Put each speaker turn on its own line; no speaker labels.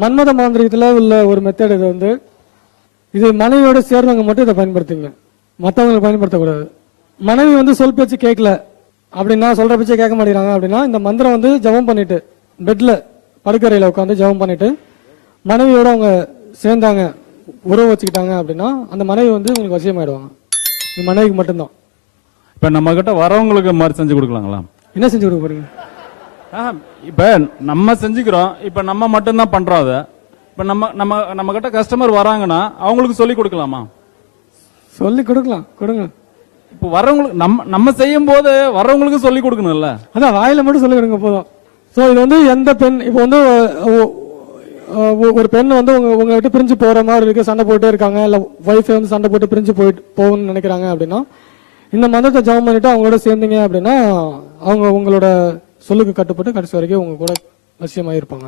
மன்மத மாந்திரிகத்தில் உள்ள ஒரு மெத்தட் இது வந்து இது மனைவியோட சேர்ந்தவங்க மட்டும் இதை பயன்படுத்துங்க மற்றவங்களை பயன்படுத்தக்கூடாது. மனைவி வந்து சொல் பேச்சு கேட்கல அப்படின்னா சொல்ற பேச்சை கேட்க மாட்டேங்கிறாங்க அப்படின்னா இந்த மந்திரம் வந்து ஜெபம் பண்ணிட்டு பெட்ல படுக்கறையில உட்காந்து ஜெபம் பண்ணிட்டு மனைவியோட அவங்க சேர்ந்தாங்க உறவு வச்சுக்கிட்டாங்க அப்படின்னா அந்த மனைவி வந்து உங்களுக்கு வசியமாயிடுவாங்க. மனைவிக்கு மட்டும்தான்.
இப்ப நம்ம கிட்ட வரவங்களுக்கு மாதிரி செஞ்சு கொடுக்கலாங்களா?
என்ன செஞ்சு கொடுக்க போறீங்க?
இப்ப நம்ம செஞ்சுக்கிறோம் இப்ப நம்ம மட்டும்தான் பண்றோம் அதை. இப்ப நம்ம நம்ம நம்ம கிட்ட கஸ்டமர் வராங்கன்னா அவங்களுக்கு சொல்லி கொடுக்கலாமா?
சொல்லி கொடுக்கலாம் கொடுங்க.
இப்போ வரவங்களுக்கு நம்ம நம்ம செய்யும் போது வரவங்களுக்கு சொல்லி கொடுக்கணும்ல?
அதான் வாயில மட்டும் சொல்லி கொடுங்க போதும். ஸோ இது வந்து எந்த பெண் இப்போ வந்து ஒரு பெண் வந்து உங்க உங்க விட்டு பிரிஞ்சு போற மாதிரி இருக்கு சண்டை போட்டே இருக்காங்க இல்ல ஒய்ஃபை வந்து சண்டை போட்டு பிரிஞ்சு போயிட்டு போகணும்னு நினைக்கிறாங்க அப்படின்னா இந்த மந்திரத்தை ஜெபம் பண்ணிட்டு அவங்களோட சேர்ந்தீங்க அப்படின்னா அவங்க உங்களோட சொல்லுக்கு கட்டுப்பட்டு கடைசி வரைக்கும் உங்க கூட வசியமாக இருப்பாங்க